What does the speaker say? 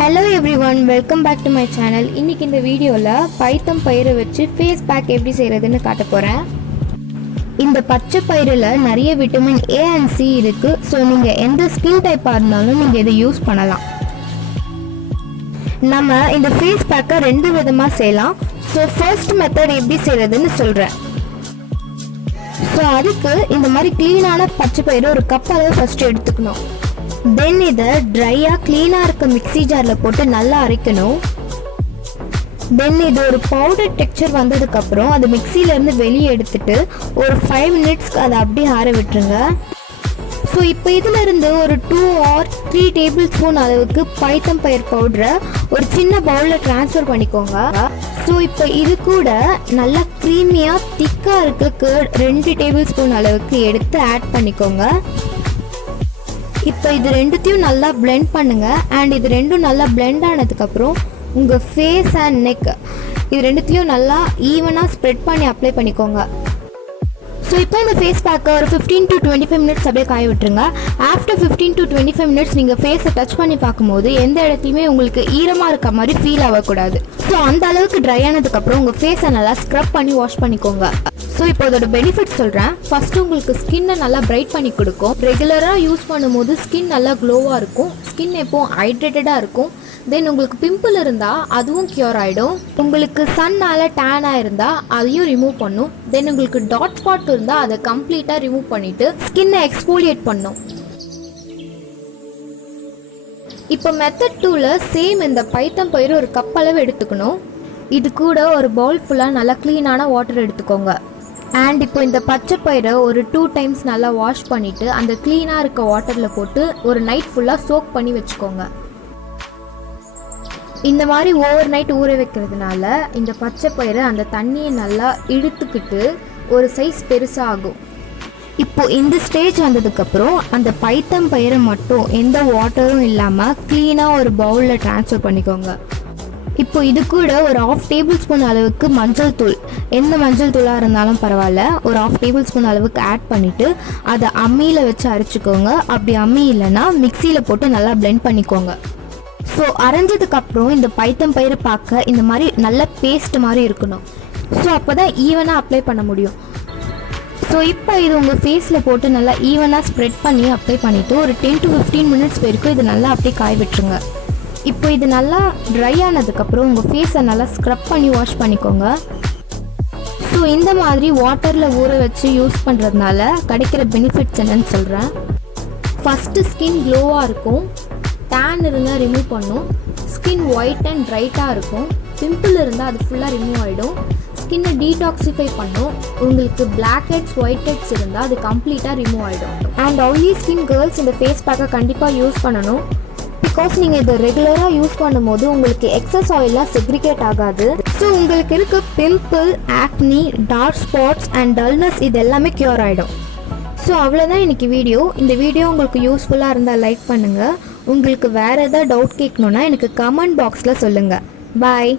Hello everyone, welcome back to my channel. இன்னைக்கு இந்த வீடியோல பைத்தம் பயிரை வச்சு ஃபேஸ் பேக் எப்படி செய்யறதுன்னு காட்ட போறேன். இந்த பச்சை பயிரில் நிறைய விட்டமின் A and C இருக்கு. ஸோ நீங்க எந்த ஸ்கின் டைப்பா இருந்தாலும் நீங்க இதை யூஸ் பண்ணலாம். நம்ம இந்த ஃபேஸ் பேக்கை ரெண்டு விதமா செய்யலாம். ஸோ ஃபர்ஸ்ட் மெத்தட் எப்படி செய்யறதுன்னு சொல்றேன். ஸோ அதுக்கு இந்த மாதிரி கிளீனான பச்சை பயிரை ஒரு கப் அளவு ஃபர்ஸ்ட் எடுத்துக்கணும். தென் இதை ட்ரையாக க்ளீனாக இருக்க மிக்ஸி ஜாரில் போட்டு நல்லா அரைக்கணும். தென் இது ஒரு பவுடர் டெக்ஸ்சர் வந்ததுக்கப்புறம் அது மிக்சியிலேருந்து வெளியே எடுத்துட்டு ஒரு 5 மினிட்ஸ்க்கு அதை அப்படியே ஆற விட்டுருங்க. ஸோ இப்போ இதிலிருந்து ஒரு 2 or 3 டேபிள் ஸ்பூன் அளவுக்கு பைத்தம் பயிர் பவுடரை ஒரு சின்ன பவுலில் ட்ரான்ஸ்ஃபர் பண்ணிக்கோங்க. ஸோ இப்போ இது கூட நல்லா க்ரீமியாக திக்காக இருக்க கர்ட் 2 டேபிள் ஸ்பூன் அளவுக்கு எடுத்து ஆட் பண்ணிக்கோங்க. இப்போ இது ரெண்டுத்தையும் நல்லா பிளெண்ட் பண்ணுங்கள். அண்ட் இது ரெண்டும் நல்லா பிளெண்ட் ஆனதுக்கப்புறம் உங்கள் ஃபேஸ் அண்ட் நெக் இது ரெண்டுத்தையும் நல்லா ஈவனாக ஸ்ப்ரெட் பண்ணி அப்ளை பண்ணிக்கோங்க. ஸோ இப்போ இந்த ஃபேஸ் பேக்கை ஒரு 15 to 25 மினிட்ஸ் அப்படியே காய விட்டுருங்க. ஆஃப்டர் 15 to 25 மினிட்ஸ் நீங்கள் ஃபேஸை டச் பண்ணி பார்க்கும்போது எந்த இடத்தையுமே உங்களுக்கு ஈரமாக இருக்க மாதிரி ஃபீல் ஆகக்கூடாது. ஸோ அந்த அளவுக்கு ட்ரை ஆனதுக்கப்புறம் உங்கள் ஃபேஸை நல்லா ஸ்க்ரப் பண்ணி வாஷ் பண்ணிக்கோங்க. ஸோ இப்போ அதோட பெனிஃபிட் சொல்கிறேன். ஃபஸ்ட்டு உங்களுக்கு ஸ்கின்னை நல்லா பிரைட் பண்ணி கொடுக்கும். ரெகுலராக யூஸ் பண்ணும்போது ஸ்கின் நல்லா க்ளோவாக இருக்கும். ஸ்கின் எப்போவும் ஹைட்ரேட்டடாக இருக்கும். தென் உங்களுக்கு பிம்பிள் இருந்தால் அதுவும் க்யூர் ஆகிடும். உங்களுக்கு சன்னால் டேனாக இருந்தால் அதையும் ரிமூவ் பண்ணும். தென் உங்களுக்கு டாட் ஸ்பாட் இருந்தால் அதை கம்ப்ளீட்டாக ரிமூவ் பண்ணிவிட்டு ஸ்கின்னை எக்ஸ்ஃபோலியேட் பண்ணும். இப்போ மெத்தட் 2ல சேம் இந்த பைத்தம் பயிர் ஒரு கப் அளவு எடுத்துக்கணும். இது கூட ஒரு பவுல் ஃபுல்லாக நல்லா க்ளீனான வாட்டர் எடுத்துக்கோங்க. அண்ட் இப்போ இந்த பச்சை பயிரை ஒரு 2 டைம்ஸ் நல்லா வாஷ் பண்ணிவிட்டு அந்த க்ளீனாக இருக்க வாட்டரில் போட்டு ஒரு நைட் ஃபுல்லாக சோக் பண்ணி வச்சுக்கோங்க. இந்த மாதிரி ஓவர் நைட் ஊற வைக்கிறதுனால இந்த பச்சை பயிரை அந்த தண்ணியை நல்லா இழுத்துக்கிட்டு ஒரு சைஸ் பெருசாக ஆகும். இப்போ இந்த ஸ்டேஜ் வந்ததுக்கப்புறம் அந்த பைத்தம் பயிரை மட்டும் எந்த வாட்டரும் இல்லாமல் க்ளீனாக ஒரு பவுலில் ட்ரான்ஸ்ஃபர் பண்ணிக்கோங்க. இப்போ இது கூட ஒரு 1/2 டேபிள் ஸ்பூன் அளவுக்கு மஞ்சள் தூள், எந்த மஞ்சள் தூளாக இருந்தாலும் பரவாயில்ல, ஒரு 1/2 டேபிள் ஸ்பூன் அளவுக்கு ஆட் பண்ணிவிட்டு அதை அம்மியில் வச்சு அரைச்சிக்கோங்க. அப்படி அம்மி இல்லைன்னா மிக்சியில் போட்டு நல்லா பிளெண்ட் பண்ணிக்கோங்க. ஸோ அரைஞ்சதுக்கப்புறம் இந்த பைத்தம் பயிரை பார்க்க இந்த மாதிரி நல்ல பேஸ்ட் மாதிரி இருக்கணும். ஸோ அப்போ தான் ஈவனாக அப்ளை பண்ண முடியும். ஸோ இப்போ இது உங்கள் ஃபேஸில் போட்டு நல்லா ஈவனாக ஸ்ப்ரெட் பண்ணி அப்ளை பண்ணிவிட்டு ஒரு 10 to 15 மினிட்ஸ் வரைக்கும் இது நல்லா அப்படியே காய விட்டுருங்க. இப்போ இது நல்லா ட்ரை ஆனதுக்கப்புறம் உங்கள் ஃபேஸை நல்லா ஸ்க்ரப் பண்ணி வாஷ் பண்ணிக்கோங்க. ஸோ இந்த மாதிரி வாட்டரில் ஊற வச்சு யூஸ் பண்ணுறதுனால கிடைக்கிற பெனிஃபிட்ஸ் என்னன்னு சொல்கிறேன். ஃபஸ்ட்டு ஸ்கின் க்ளோவாக இருக்கும். டேன் இருந்தால் ரிமூவ் பண்ணும். ஸ்கின் ஒயிட் அண்ட் ப்ரைட்டாக இருக்கும். பிம்பிள் இருந்தால் அது ஃபுல்லாக ரிமூவ் ஆகிடும். ஸ்கின்னை டீடாக்சிஃபை பண்ணும். உங்களுக்கு பிளாக் ஹெட்ஸ் ஒயிட் ஹெட்ஸ் இருந்தால் அது கம்ப்ளீட்டாக ரிமூவ் ஆகிடும். அண்ட் ஆயிலி ஸ்கின் கேர்ள்ஸ் இந்த ஃபேஸ் பேக்கை கண்டிப்பாக யூஸ் பண்ணணும். பிகாஸ் நீங்கள் இதை ரெகுலராக யூஸ் பண்ணும்போது உங்களுக்கு எக்ஸஸ் ஆயிலாக செக்ரிகேட் ஆகாது. ஸோ உங்களுக்கு இருக்க pimple, acne, dark spots and dullness இது எல்லாமே க்யூர் ஆகிடும். ஸோ அவ்வளோதான் இன்றைக்கி வீடியோ. இந்த வீடியோ உங்களுக்கு யூஸ்ஃபுல்லாக இருந்தால் லைக் பண்ணுங்கள். உங்களுக்கு வேறு எதாவது டவுட் கேட்கணுன்னா எனக்கு கமெண்ட் பாக்ஸில் சொல்லுங்கள். பாய்.